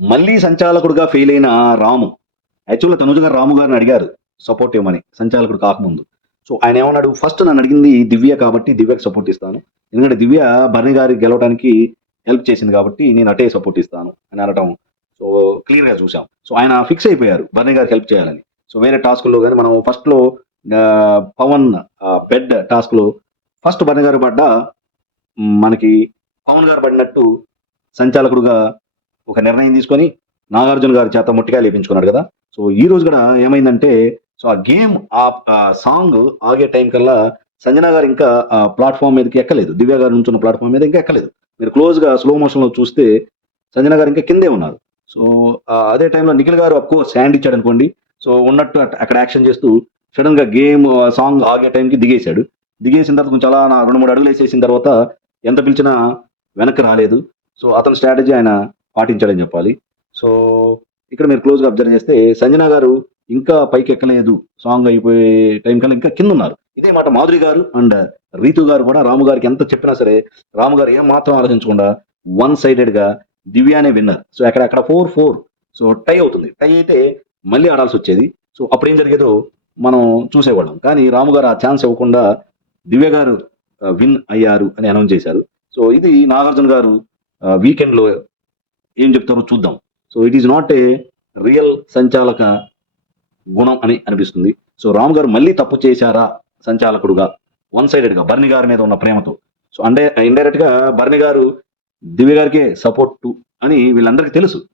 మళ్ళీ సంచాలకుడుగా ఫెయిల్ అయిన రాము యాక్చువల్గా తనుజ గారు రాము గారిని అడిగారు సపోర్ట్ ఇవ్వమని సంచాలకుడు కాకముందు. సో ఆయన ఏమన్నాడు? ఫస్ట్ నన్ను అడిగింది దివ్య కాబట్టి దివ్యకి సపోర్ట్ ఇస్తాను. ఎందుకంటే దివ్య భరణి గారి గెలవడానికి హెల్ప్ చేసింది కాబట్టి నేను అటే సపోర్ట్ ఇస్తాను అని అనటం. సో క్లియర్గా చూసాం సో ఆయన ఫిక్స్ అయిపోయారు భరణి గారికి హెల్ప్ చేయాలని. సో వేరే టాస్క్లో కానీ మనం ఫస్ట్లో పవన్ బెడ్ టాస్క్లో ఫస్ట్ భరణి గారు పడ్డ మనకి పవన్ గారు పడినట్టు సంచాలకుడుగా ఒక నిర్ణయం తీసుకొని నాగార్జున గారి చేత ముట్టిగా లేపించుకున్నాడు కదా. సో ఈ రోజు కూడా ఏమైందంటే సో ఆ గేమ్ ఆ సాంగ్ ఆగే టైం కల్లా సంజన గారు ఇంకా ప్లాట్ఫామ్ మీదకి ఎక్కలేదు. దివ్య గారు నుంచున్న ప్లాట్ఫామ్ మీద ఇంకా ఎక్కలేదు. మీరు క్లోజ్గా స్లో మోషన్లో చూస్తే సంజన గారు ఇంకా కిందే ఉన్నారు. సో అదే టైంలో నిఖిల్ గారు అప్కో హ్యాండ్ ఇచ్చాడు అనుకోండి. సో ఉన్నట్టు అక్కడ యాక్షన్ చేస్తూ సడన్గా గేమ్ సాంగ్ ఆగే టైంకి దిగేశాడు. దిగేసిన తర్వాత కొంచెం అలా నా రెండు మూడు అడుగులు వేసేసిన తర్వాత ఎంత పిలిచినా వెనక్కి రాలేదు. సో అతని స్ట్రాటజీ ఆయన పాటించాడని చెప్పాలి. సో ఇక్కడ మీరు క్లోజ్గా అబ్జర్వ్ చేస్తే సంజన గారు ఇంకా పైకి ఎక్కలేదు. సాంగ్ అయిపోయే టైం కన్నా ఇంకా కింద ఉన్నారు ఇదే మాట మాధురి గారు అండ్ రీతు గారు కూడా రాము గారికి ఎంత చెప్పినా సరే రాము గారు ఏం మాత్రం ఆలోచించకుండా వన్ సైడెడ్గా దివ్యానే విన్నర్. సో అక్కడ అక్కడ ఫోర్ ఫోర్. సో టై అవుతుంది. టై అయితే మళ్ళీ ఆడాల్సి వచ్చేది. సో అప్పుడు ఏం జరిగేదో మనం చూసేవాళ్ళం. కానీ రాము గారు ఆ ఛాన్స్ ఇవ్వకుండా దివ్య గారు విన్ అయ్యారు అని అనౌన్స్ చేశారు. సో ఇది నాగార్జున గారు వీకెండ్లో ఏం చెప్తారో చూద్దాం. So it is not a real సంచాలక గుణం అని అనిపిస్తుంది. సో రామ్ గారు మళ్ళీ తప్పు చేశారా సంచాలకుడుగా? వన్ సైడెడ్గా బర్ని గారి మీద ఉన్న ప్రేమతో. సో అంటే ఇండైరెక్ట్గా బర్ని గారు దివ్య గారికే సపోర్టు అని వీళ్ళందరికీ తెలుసు.